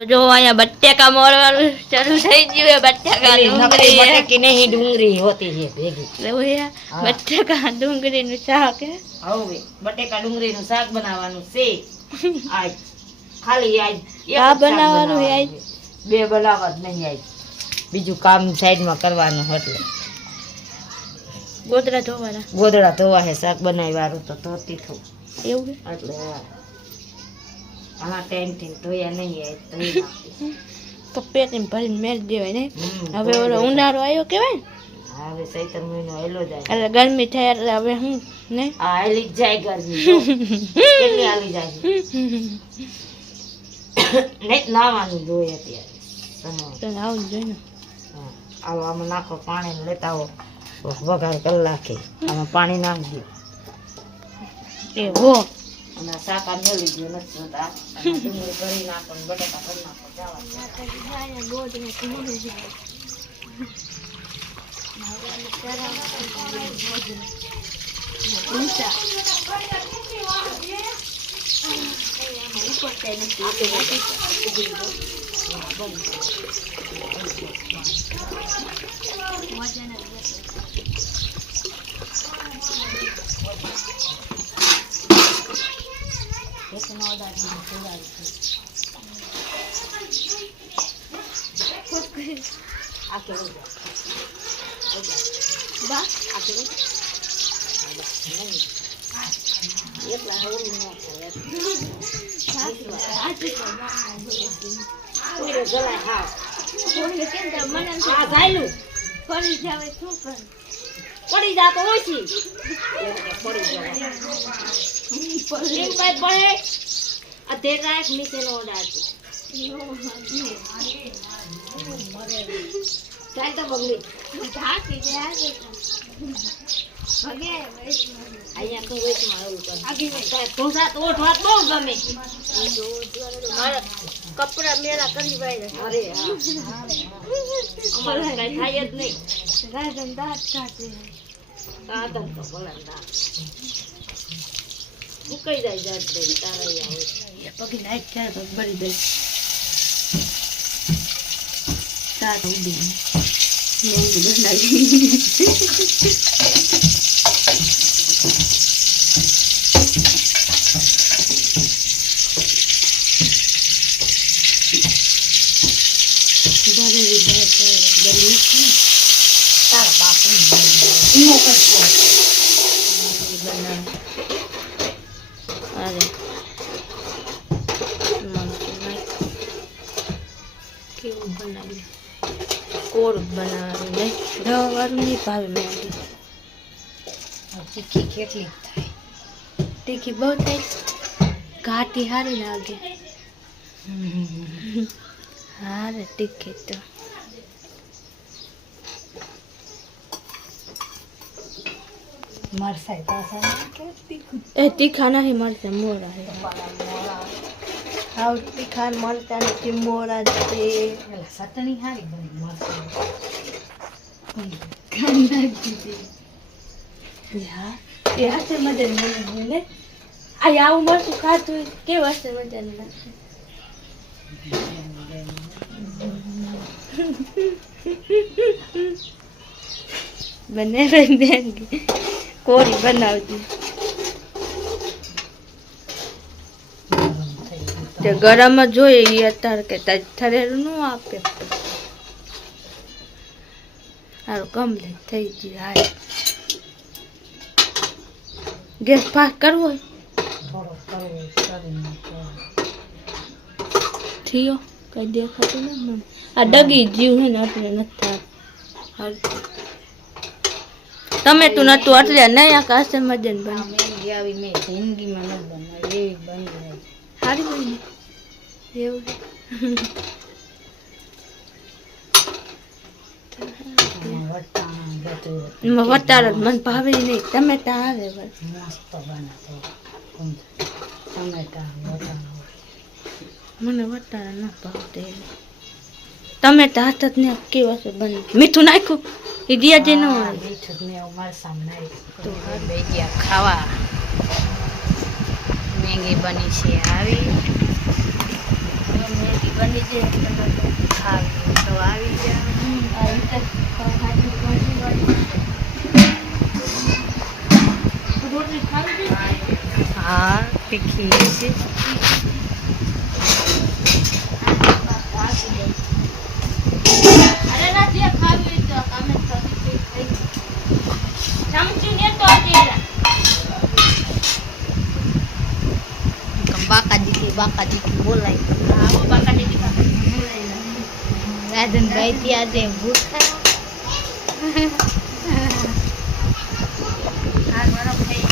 જો અહીંયા બટેકા મોરવાનું શરૂ થઈ ગયું બટેકા ડુંગળી બટેકી નહીં ડુંગળી હોતી છે ભેગી બટેકા ડુંગળી નું શાક હવે બટેકા ડુંગળી નું શાક બનાવવાનું છે આજ ખાલી આજ આ બનાવવાનું આજ બે બનાવવા જ નહીં આજ બીજું કામ સાઈડમાં કરવાનું એટલે ગોદડા ધોવા છે શાક બનાવવાનું તો ધોતી થું એવું એટલે આના ટાઈમથી ધોયા નહીં આજ ધોઈ નાખી તો પેટીને ભરીને મેળ દેવાય ને હવે ઓલો ઉનાળો આવ્યો કેવાય હવે ચૈત્ર મહિનો હેલો જાય એટલે ગરમી થાય એટલે હવે હું ને આ હેલી જ જાય ગરમી કેટલી હાલી જાય નહીં નાવાનું જોઈએ અત્યારે આવું જોઈએ ને આવો આમાં નાખો પાણી લેતા આવો વઘાર કલાકે આમાં પાણી નાખી દો એવો અને શાક આ મેળવી ગયો નથી જોતા ડુંગળી ભરી નાખો ને બટાકા ભરી નાખો પડી જાતો ઓછી પડી પડે અધેર રાખ નીચે નો ઓડાતો ચાલ તો બગડી ઢાકી દે આજે ભગે અહીંયા તો વેચ મારું કર આગી તું સાત ઓઠ વાત બહુ ગમે મારા કપડા મેળા કરી ભાઈ અરે અમારે કઈ થાય જ નહીં રાજન દાંત કાઢે કાઢમ તો ભલે દાંત મુકાઈ જાય જાત દે તારા આવે પગી નાખ થાય તો ભરી દે તાર ઉડી મેંગી બનાવી કેવું બનાવ્યું કોર બનાવ્યું ને રવાનું નહીં ભાવે મેંગી તીખી કેટલી થાય તીખી બહુ થાય ઘાટી હારી લાગે હારે તીખી તો મરસાઈ પાસા એ તીખા નહીં મરચા મોરા હે હાવ તીખા મરચા નથી મોરા છે ચટણી હારી બની મરસાઈ હા એ હાથે મજાનું મને ને આ આવું મરચું ખાતું કેવું હશે મજાનું લાગશે બને મેંગી કોરી બનાવતી તે ગરમ જ જોઈએ એ અત્યારે કે થરેલું ન આપે સારું કમ્પ્લીટ થઈ ગયું હાલ ગેસ ફાસ્ટ કરવો હોય થયો કઈ દેખાતું ને મને આ ડગી જીવ હે ને એટલે નથી થતું તમે તું નતું એટલે નહીં આ કાશે મજન બની મેંગી આવી મેં જિંદગીમાં ન બનાવી એવી બની સારી બની એવું વટાર મને ભાવે નહીં ટમેટા આવે બસ મસ્ત બનાતો ટમેટા મને વટાર ન ભાવતે ટમેટા હાથ જ ને કેવા છે બની મીઠું નાખ્યું એ દિયા જે ન આવે મીઠું ને મરસામ નાખ તો બે ગયા ખાવા મેંગી બની છે આવી મેંગી બની જાય ખાવી તો આવી ગયા. આ રીતે ખાટી પહોંચી રોટલી ખાવી હા તીખી છે. અરે ના જે ખાવી તો અમે ચમચી ને તો બાકા દીકી બોલાય. આવો બાકા દીદી રાજનભાઈ ત્યાં જે ભૂખા આ ગરમ થઈ